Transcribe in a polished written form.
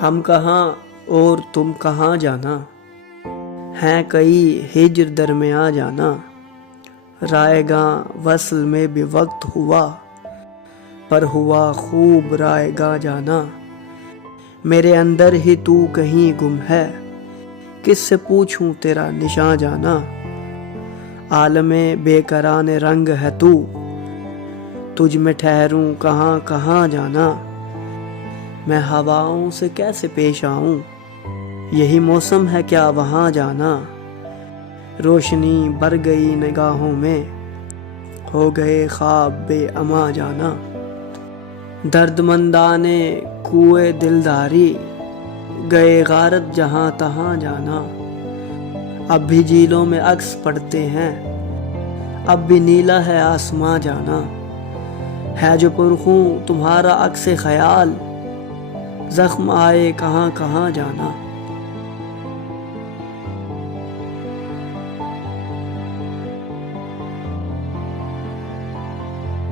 हम कहाँ और तुम कहाँ जाना, हैं कई हिज्र दरमियाँ जाना। रायगा वसल में भी वक्त हुआ, पर हुआ खूब रायगा जाना। मेरे अंदर ही तू कहीं गुम है, किससे पूछूं तेरा निशां जाना। आलमे बेकरान रंग है तू, तुझ में ठहरूं कहाँ कहाँ जाना। मैं हवाओं से कैसे पेश आऊं, यही मौसम है क्या वहाँ जाना। रोशनी भर गई निगाहों में, हो गए ख्वाब बेअमा जाना। दर्दमंदाने कुए दिलदारी, गए गारत जहाँ तहाँ जाना। अब भी झीलों में अक्स पड़ते हैं, अब भी नीला है आसमां जाना। है जो पुरखूं तुम्हारा अक्स ख्याल, जख्म आए कहाँ कहाँ जाना।